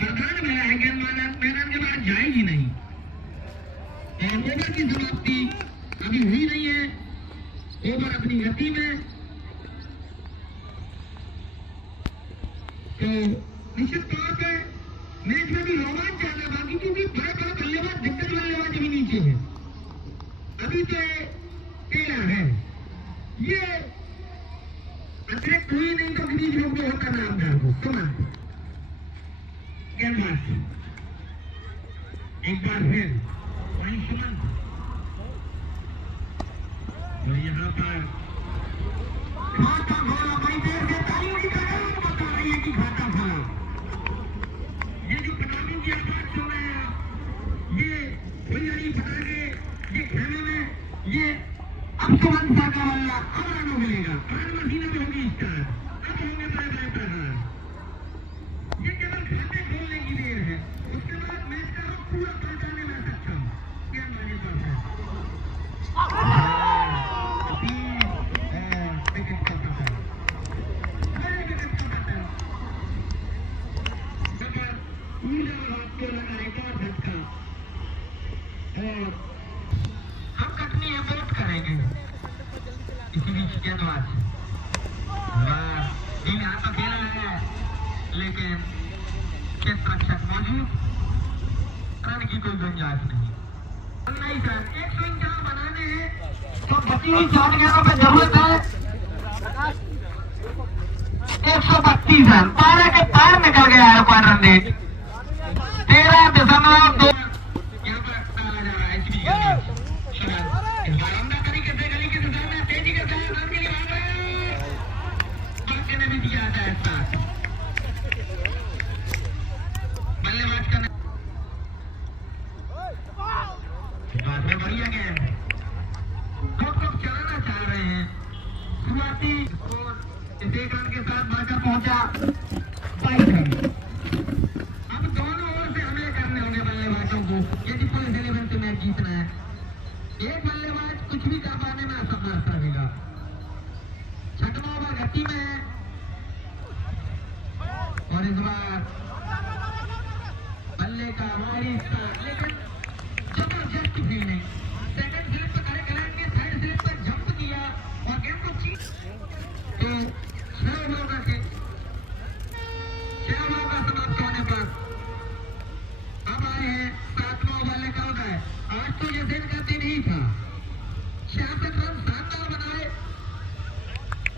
वरदान मिला है, गेंद मैदान के बाहर जाएगी नहीं, और ओवर की समाप्ति अभी हुई नहीं है। ओवर अपनी गति में, तो निश्चित तौर पे मैच में भी रोमांच ज्यादा बाकी, क्योंकि बड़े बड़े बल्लेबाज, दिग्गज बल्लेबाज अभी नीचे है। अभी तो तेरा है, ये अतिरिक्त हुई नहीं तो ग्रीज रूप में होता नामदार को सुना। गेंदबाज एक बार फिर वहीं सुमन, और यहाँ पर खाता खोला, बड़ी देर से तालियों की कगार बता रही है कि खाता खोला। ये जो पटाखों की आवाज सुन रहे हैं, ये फुलझड़ी पटाखे अब सुमन सा का बल्ला, अब रन मिलेगा, रन मशीन में होगी स्टार्ट, अब होंगे बड़े प्रहार। ये केवल खाते खोलने की देर है, उसके बाद मैच का रुख पूरा पलटाने में सक्षम गेंदबाजी पर है। विकेट का पतन, बड़े विकेट का पतन, आपको लगा एक और झटका और हम कटनी एबोर्ट करेंगे। इसी बीच गेंदबाज टीम यहाँ तो खेला है, लेकिन क्षेत्र रक्षक मौजूद, रन की कोई गुंजाइश नहीं। नहीं सर, 151 बनाने हैं तो बची हुई 4 गेंदों पे जरूरत है 132 रन। 12 के पार निकल गया है रन रेट 13.2। यहाँ पर डाला जा रहा है इसी तरीके से तेजी के साथ रन के लिए भाग रहे हैं, बाकी ने भी दिया है साथ। बल्लेबाज का बढ़िया गेंद, तो चलाना चाह रहे हैं। शुरुआती स्कोर इस 1 रन के साथ बढ़कर पहुंचा 22 रन। अब दोनों ओर से हमले करने होंगे बल्लेबाजों को यदि पुलिस 11 से मैच जीतना है। एक बल्लेबाज कुछ भी कर पाने में असमर्थ रहेगा। 6वां ओवर गति में है और इस बार बल्ले का वाइड स्टार्ट, लेकिन जबरदस्त फील्डिंग। सेकंड स्लिप पर खड़े खिलाड़ी ने थर्ड स्लिप पर जंप किया और गेंद को तो 6 ओवर का समाप्त होने पर अब आए हैं 7वां ओवर लेकर हो गए। आज तो ये दिन का दिन ही था, 66 रन शानदार बनाए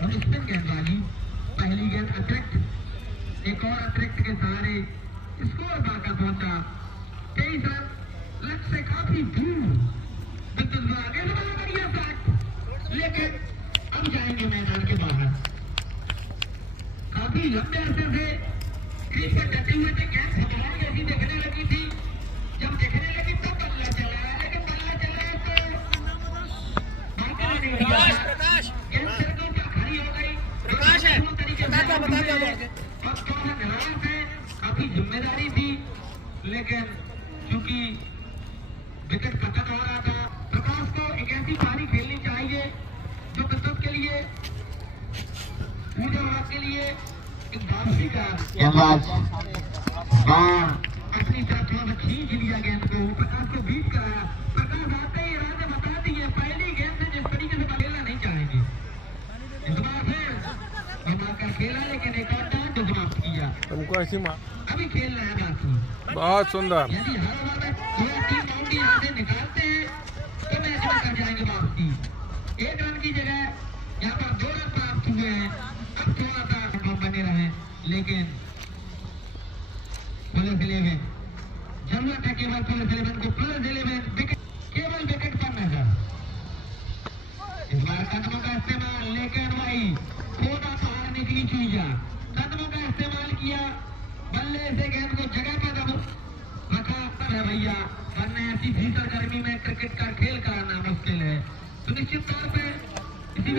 और स्पिन गेंदबाजी, पहली गेंद अतिरिक्त, एक और अतिरिक्त के सहारे स्कोर बढ़कर पहुंचा 23 रन, लक्ष्य से काफी दूर। बढ़िया शॉट, लेकिन अब जाएंगे मैदान के बाहर। काफी लंबे अरसे से क्रीज पर डटे हुए थे, गेंद फुटबॉल जैसी देखने लगी थी, जब देखने लगी तब बल्ला चला, लेकिन बल्ला चला तो गेंद सड़कों पर खड़ी हो गई। और थोड़ा निराश है, काफी जिम्मेदारी थी, लेकिन चूंकि विकेट पतन हो रहा था, प्रकाश को एक ऐसी पारी खेलनी चाहिए जो विद्युत के लिए, ऊर्जा के लिए एक वापसी का गेंदबाज अपनी तरफ थोड़ा खींच लिया गेंद को, प्रकाश को बीट कराया। प्रकाश आते ही राजा बता दिए पहली गेंद से जिस तरीके से खेलना नहीं चाहेंगे, इस बार फिर बनाकर खेला, लेकिन एक और टाइम तो समाप्त किया। तुमको ऐसी अभी खेलना है बाकी, बहुत सुंदर। यदि हर ओवर में 2-3 बाउंड्री यहाँ से निकालते हैं तो मैच में कर जाएंगे वापसी। 1 रन की जगह यहाँ पर 2 रन प्राप्त हुए हैं। अब थोड़ा सा बने रहे, लेकिन पुलिस 11 जरूरत है केवल पुलिस 11 को, पुलिस 11 विकेट, केवल विकेट पर नजर। इस बार कदमों का इस्तेमाल, लेकिन वही थोड़ा बाहर निकली चूजा, कदमों का इस्तेमाल किया, बल्ले से गेंद को जगह पर रखा है भैया, वरना ऐसी भीषण गर्मी में क्रिकेट का खेल कराना मुश्किल है। सुनिश्चित तौर पर इसी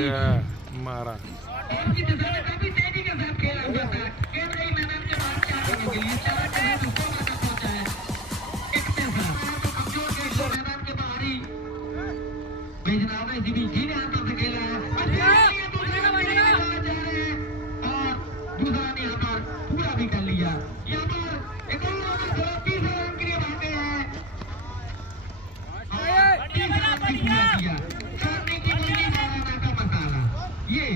मारा और की दिशा में काफी तेजी के साथ खेला हुआ था, गेंद रही मैदान के बाहर चाहने के लिए चार के साथ उसको मौका पहुंचा है। एक पैसा तो कमजोर गेंद को मैदान के बाहर ही भेजना होगा। इसी बीच जी ने हाथों से खेला है और दूसरा ने यहाँ पर पूरा भी कर लिया। यहाँ पर एक और 30 रन के लिए भागे हैं, 30 रन की पूरा किया। सामने की गोली माराना का मसाला, ये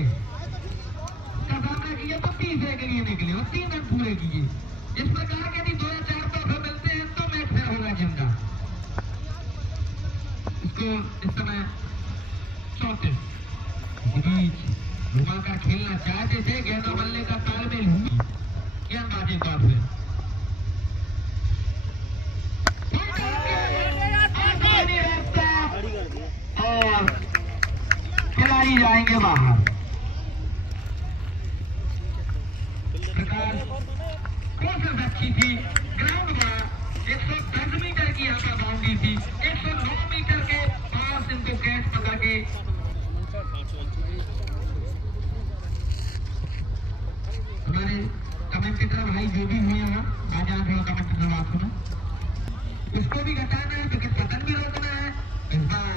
का सामना किया तो 30 के लिए निकले और 3 रन पूरे किए। इस प्रकार के यदि 2 या 4 तोहफे मिलते हैं तो मैच फिर होगा जिंदा। इसको इस समय 34 बीच घुमाकर खेलना चाहते थे, गेंदा बल्ले का तालमेल हुई गेंदबाजी तौर से और खिलाड़ी जाएंगे बाहर। कोशिश अच्छी थी, ग्राउंड बड़ा, 110 मीटर की यहाँ पर बाउंड्री थी, 109 मीटर के पास इनको कैच पकड़ के जो भी हुए हो आ जाए थोड़ा कमेंट में बात सुनो, उसको भी घटाना है, विकेट पतन भी रोकना है। इस बार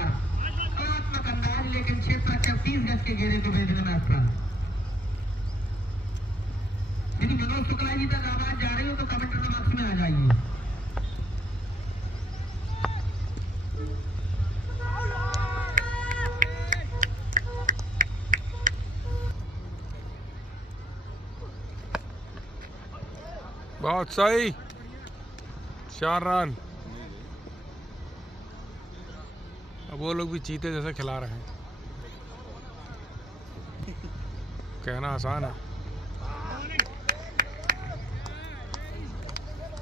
कलात्मक अंदाज, लेकिन क्षेत्र 30 गज के घेरे को भेजने में असफल। यदि मनोज शुक्ला जी तक आवाज जा रही हो तो कमेंट बॉक्स में आ जाइए। बहुत सही, 4 रन। अब वो लोग भी चीते जैसे खिला रहे हैं, कहना आसान है।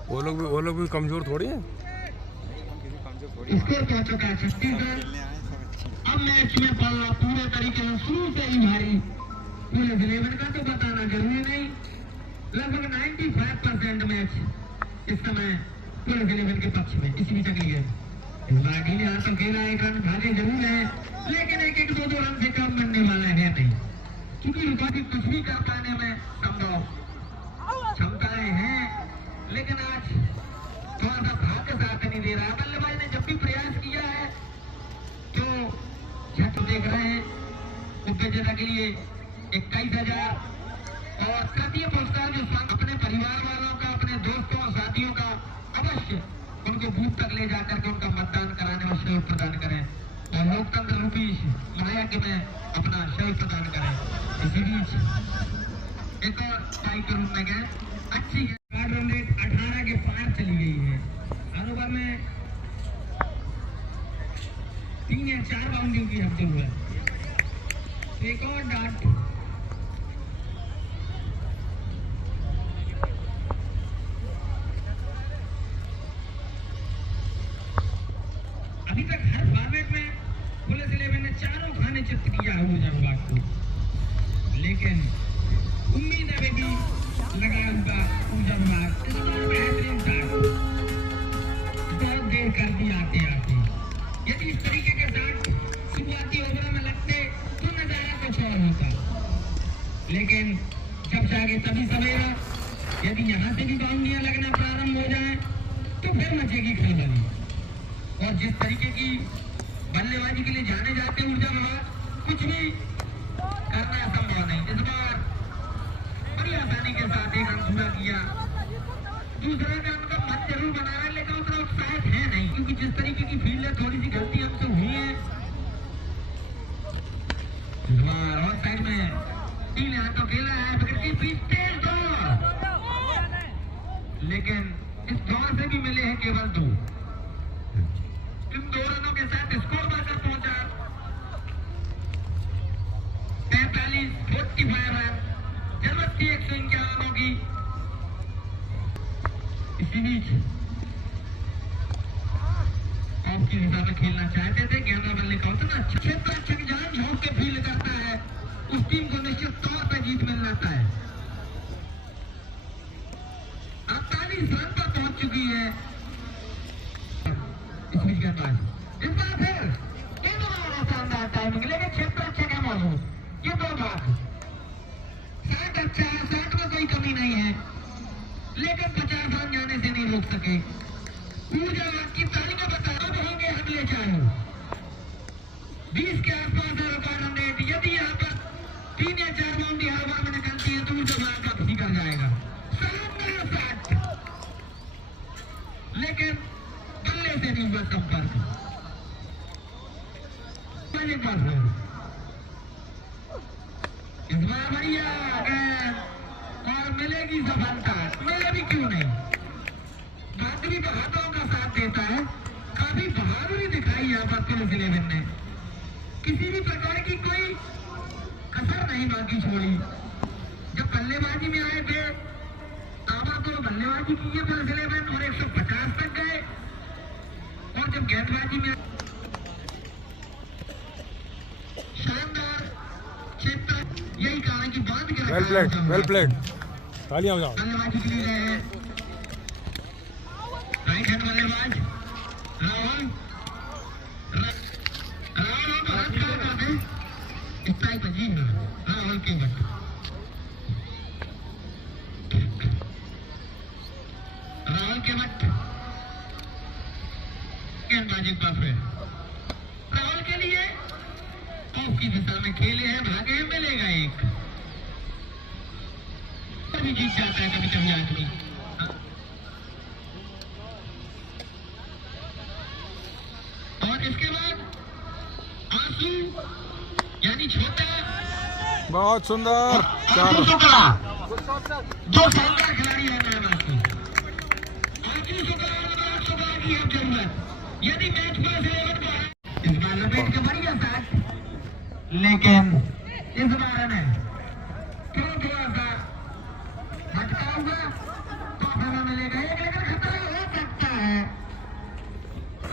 वो लोग भी कमजोर थोड़ी हैं। स्कोर पहुंच चुका है 36 रन। अब मैच में पल्ला पूरे तरीके से शुरू से ही भारी पुलिस 11 का तो बताना जरूरी नहीं, लगभग 95% मैच इस समय पुलिस 11 के पक्ष में। इसी भी चक्री है इस बार ढीले हाथों खेला, 1 रन भागे जरूर है, लेकिन 1-1, 2-2 रन से कम बनने वाला है नहीं, क्योंकि रिकॉर्ड कुछ भी कर पाने में संभव क्षमताएं हैं, लेकिन आज थोड़ा सा भाग्य साथ नहीं दे रहा है। बल्लेबाज ने जब भी प्रयास किया है तो झट देख रहे हैं उपविजेता के लिए 21,000 और तृतीय पुरस्कार जो अपने परिवार वालों का, अपने दोस्तों और साथियों का अवश्य उनको बूथ तक ले जाकर के उनका मतदान कराने में सहयोग प्रदान करें और लोकतंत्र रूपी महायज्ञ में अपना सहयोग प्रदान करें। इसी बीच एक और पाई के रूप में गए अच्छी रन रेट 18 के पार चली गई है। अनुभव में 3 या 4 बाउंड्रियों की हफ्ते हुआ है। एक और डाट अभी तक हर फॉर्मेट में पुलिस 11 ने चारों खाने चित्त किया है ऊर्जा विभाग को, लेकिन उम्मीद है बेटी लगा हुआ ऊर्जा विभाग इस बार बेहतरीन था। बहुत देर कर दी आते आते, यदि इस तरीके के साथ शुरुआती ओवरों में लगते तो नजारा कुछ और होता, लेकिन जब जागे तभी सवेरा। यदि यहाँ से भी बाउंड्रियां लगना प्रारंभ हो जाए तो फिर मचेगी खलबली, और जिस तरीके की बल्लेबाजी के लिए जाने जाते ऊर्जा विभाग कुछ भी करना संभव नहीं। इस बार बड़ी आसानी के साथ 1 रन पूरा किया, दूसरा रन का मन जरूर बना है, लेकिन उतना उत्साहित है नहीं, क्योंकि जिस तरीके की फील्ड है थोड़ी सी गलती हमसे हुई है। इस बार और साइड में 3 हाथों खेला है, विकेट की पीछे तेज दौड़, लेकिन इस दौड़ से भी मिले हैं केवल 2। इन 2 रनों के साथ स्कोर बढ़कर पहुंचा 45 रन, जरूरत थी 151 रनों की। इसी बीच ऑफ की दिशा में खेलना चाहते थे, गेंदा बल्ले का उतना अच्छा क्षेत्र अच्छा जान झोंक के फील्ड करता है, उस टीम को निश्चित तौर पर जीत मिल जाता है। 48 रन पर पहुंच चुकी है इस बीच गेंदबाज। इस बार फिर शानदार टाइमिंग, लेकिन क्षेत्र अच्छा क्या मौजूद, ये 2 भाग 60 अच्छा है, 60 में कोई कमी नहीं है, लेकिन 50 रन जाने से नहीं रोक सके। ऊर्जा की तालियां बता अब होंगे अगले 4 20 के आसपास है रिकॉर्ड रन रेट। यदि यहाँ पर 3 या 4 बाउंड्री हर ओवर में निकलती है तो ऊर्जा का किसी कर जाएगा। शानदार शॉट, लेकिन बल्ले से नहीं हुआ संपर्क। इस बार बढ़िया गेंद और मिलेगी सफलता, मिले भी क्यों नहीं, भाग्य भी बहादुरों का साथ देता है। काफी बहादुरी दिखाई यहाँ पर पुलिस 11 ने, किसी भी प्रकार की कोई कसर नहीं बाकी छोड़ी। जब बल्लेबाजी में आए थे ताबड़तोड़ बल्लेबाजी की है पुलिस 11 और 150 तक गए, और जब गेंदबाजी में शानदार क्षेत्र, यही कारण कि बांध के वेल प्लेड, तालियां बजाओ। बल्लेबाजी के लिए गए राइट हैंड बल्लेबाज राहुल को हाथ खड़ा कर दे, स्ट्राइक बजी है राहुल के ऊपर। गेंदबाज एक बार फिर राहुल के लिए ऑफ की दिशा में खेले हैं, भागे हैं, मिलेगा एक। कभी जीत जाता है कभी कभी आदमी। और इसके बाद आंसू यानी छोटा बहुत सुंदर आंसू शुक्ला, जो शानदार खिलाड़ी है नाम आंसू। आंसू शुक्ला की अब जरूरत यदि मैच पास 11 को इस बार लपेट के बढ़िया साथ, लेकिन इस बार हमें क्यों थोड़ा सा भटका हुआ तो हमें मिलेगा एक, लेकिन खतरा हो सकता है।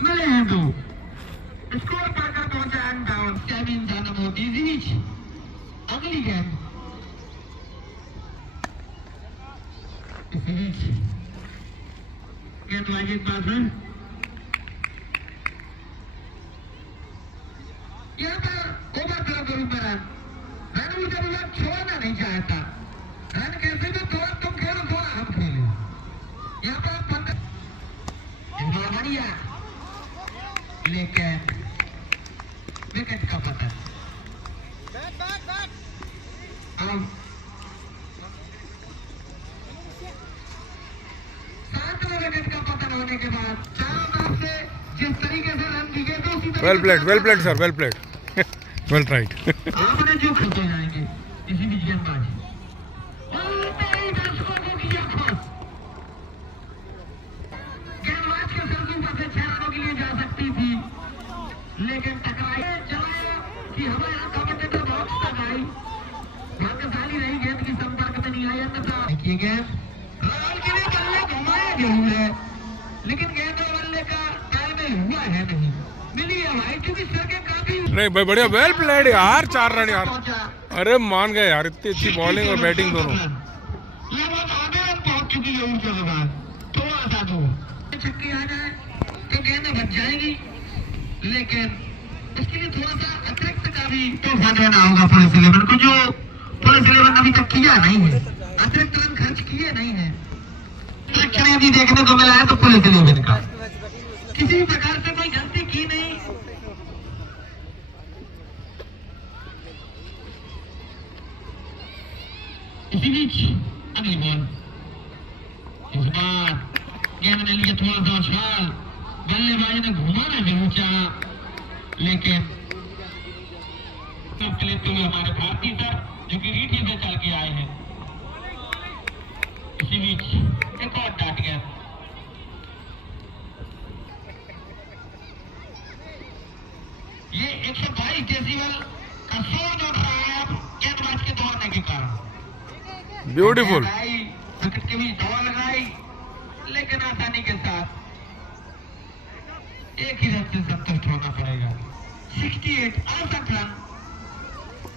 मिले हैं दो, स्कोर पाकर पहुंचा डाउन केविन जानमोटीजीच। अगली गेंद गेंदबाजी पास है, यहाँ पर ओवर तरफ पर रन मुझे छोड़ना नहीं चाहता। रन कैसे भी थोड़ा तुम खेलो, थोड़ा हम खेले। यहाँ पर 15 बढ़िया, लेकिन विकेट का पतन। अब 7 विकेट का पतन होने के बाद चारों तरफ से जिस तरीके से रन दिए थे उसी तरीके well played sir, well played, well right. आपने जो खींचे जाएंगे इसी बीच गेंदबाज दर्शकों को किया खुश। गेंदबाज के सर्दी पर से 6 रनों के लिए जा सकती थी, लेकिन टकराई चलाया कि हमें यहाँ कमेंटेटर बॉक्स तक आई, भाग्यशाली रही, गेंद की संपर्क में नहीं आई। अन्यथा देखिए गेंद राहुल के लिए बल्ले घुमाया जरूर है, लेकिन गेंद और बल्ले का तालमेल हुआ है नहीं, मिली है भाई, क्योंकि सर के काफी नहीं भाई, बढ़िया वेल प्लेड यार, 4 रन यार। अरे मान गए यार, इतनी अच्छी बॉलिंग और बैटिंग दोनों। ये बात आगे रन पहुंच चुकी है उनके बाद, थोड़ा सा दो छक्के आ जाए तो गेंदें बच जाएंगी, लेकिन इसके लिए थोड़ा सा अतिरिक्त का भी तोहफा देना होगा पुलिस 11 को, जो पुलिस 11 अभी तक किया नहीं है, अतिरिक्त रन खर्च किए नहीं है। शिक्षण यदि देखने को मिला है तो पुलिस 11 का किसी भी प्रकार से कोई गलती की नहीं। इसी बीच अगली बॉल, इस बार गेंद ने लिए थोड़ा सा उछाल, बल्लेबाज ने घुमाना जरूर चाहा, लेकिन लेते हुए हमारे भारतीय सर जो कि रीठी से चल के आए हैं। इसी बीच एक और डाट गया, ये 122 डेसिबल का शोर उठ रहा है अब गेंदबाज के दौड़ने के कारण। ब्यूटीफुल, विकेट के बीच दौड़ लगाई, लेकिन आसानी के साथ एक ही रन से संतुष्ट होना पड़ेगा। 68 औसत रन।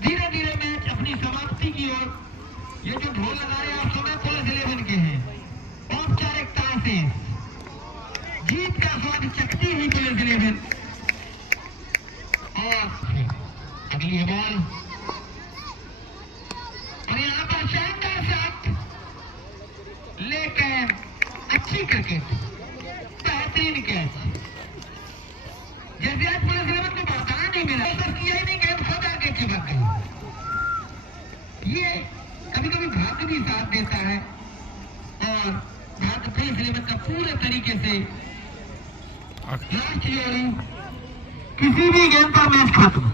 धीरे धीरे मैच अपनी समाप्ति की ओर। ये जो ढोल लगा रहे आप सुने पुलिस 11 के हैं। औपचारिकता से जीत का स्वाद चखती हुई पुलिस 11। और अगली बॉल, और यहाँ पर शानदार शॉट, लेकिन अच्छी क्रिकेट, बेहतरीन कैच। जैसे आज पुलिस 11 को बरकरार नहीं मिला, ऐसा किया ही नहीं, गेंद खुद आके चिपक गई। ये कभी कभी भाग्य भी साथ देता है, और भारत पुलिस 11 का पूरे तरीके से लास्ट जोड़ी किसी भी गेंद पर मैच खत्म।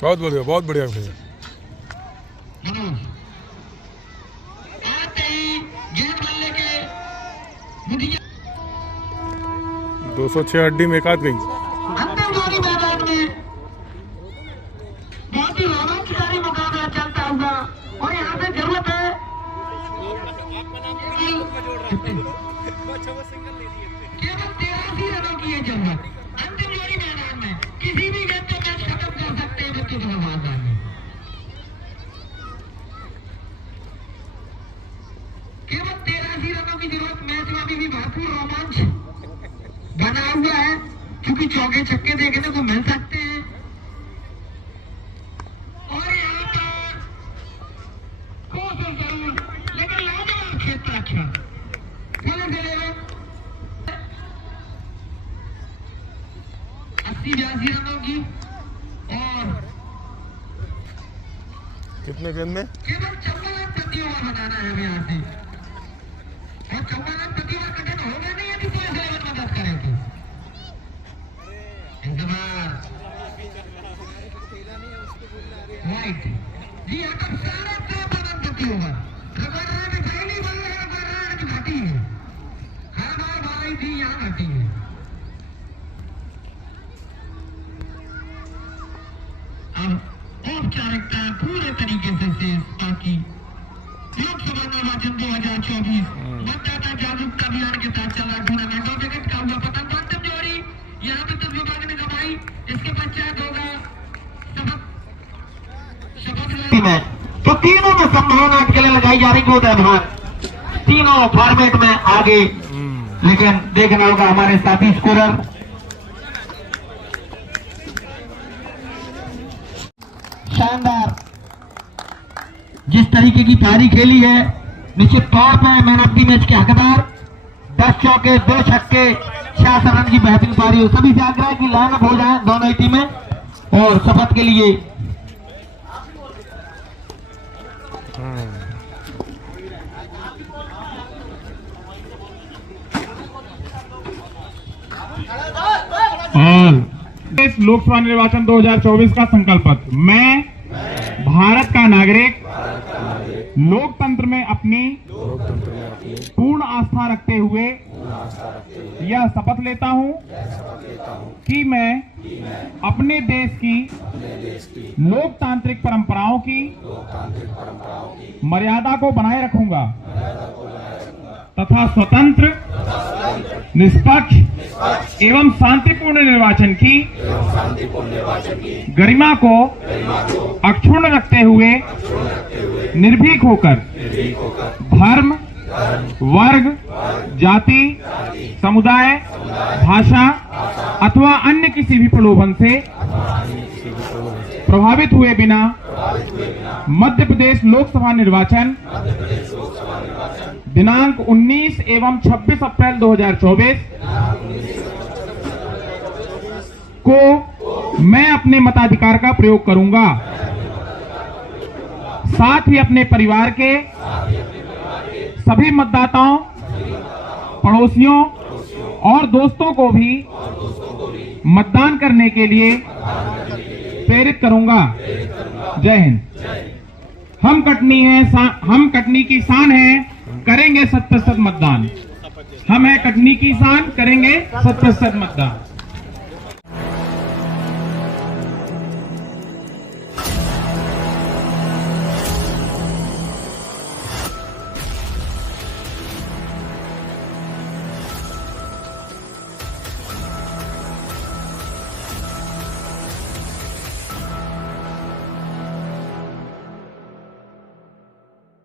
बहुत बढ़िया, बहुत बढ़िया भैया। मनोज आते ही गेंद बल्ले के मुझे 206 अड्डी में एक आध गई। अंतिम जोड़ी मैदान में बहुत ही रोमांचकारी मुकाबला चलता हुआ, और यहाँ से जरूरत है केवल 83 रनों की है जरूरत। अंतिम जोड़ी मैदान में किसी भी गेंद को मैच खत्म कर सकते हैं विकेट में मैदान में। केवल 83 रनों की जरूरत। मैच में अभी भी भरपूर रोमांच बना हुआ है, क्योंकि चौके छक्के देखने को मिल सकते हैं। और यहाँ पर कोशिश जरूर, लेकिन लाजवाब क्षेत्र अच्छा। पुलिस 11 80-82 रनों की और कितने गेंद में? केवल 54 रन प्रति ओवर बनाना है अभी यहाँ से, और 54 रन प्रति ओवर कठिन होगा नहीं यदि पुलिस इलेवन मदद करे तो। इस बार राइट जी, यहाँ पर 54 रन प्रति ओवर। रबाड़ा की पहली बॉल है, रबाड़ा की घाटी है, हर बार बॉलिंग थी, यहाँ घाटी है। अब औपचारिकता पूरे तरीके से शेष, ताकि लोकसभा निर्वाचन 2024 मतदाता जागरूकता अभियान के तहत चल रहा टूर्नामेंट और विकेट का हुआ पतन। अंतिम जोड़ी यहाँ पे 10 विभाग ने कमाई, इसके पश्चात होगा शपथ में, तो तीनों में संभावना के लिए लगाई जा रही गोद अभियान, तीनों फॉर्मेट में आगे, लेकिन देखना होगा हमारे साथी स्कोरर शानदार जिस तरीके की पारी खेली है, निश्चित तौर पर मैन ऑफ द मैच के हकदार। 10 चौके 2 छक्के 66 रन की बेहतरीन पारी हो। सभी से आग्रह है कि लाइन अप हो जाए दोनों ही टीमें और शपथ के लिए और इस लोकसभा निर्वाचन 2024 का संकल्प पत्र। मैं भारत का नागरिक लोकतंत्र में अपनी पूर्ण आस्था रखते हुए यह शपथ लेता हूं कि मैं अपने देश की लोकतांत्रिक परंपराओं की मर्यादा को बनाए रखूंगा तथा स्वतंत्र, निष्पक्ष एवं शांतिपूर्ण निर्वाचन की गरिमा को अक्षुण्ण रखते हुए निर्भीक होकर धर्म, वर्ग, जाति, समुदाय, भाषा अथवा अन्य किसी भी प्रलोभन से प्रभावित हुए बिना मध्य प्रदेश लोकसभा निर्वाचन दिनांक 19 एवं 26 अप्रैल 2024 को मैं अपने मताधिकार का प्रयोग करूंगा। साथ ही अपने परिवार के सभी मतदाताओं, पड़ोसियों और दोस्तों को भी मतदान करने के लिए प्रेरित करूंगा। जय हिंद। हम कटनी की शान है, करेंगे 100% मतदान। हम है कटनी की शान, करेंगे 100% मतदान।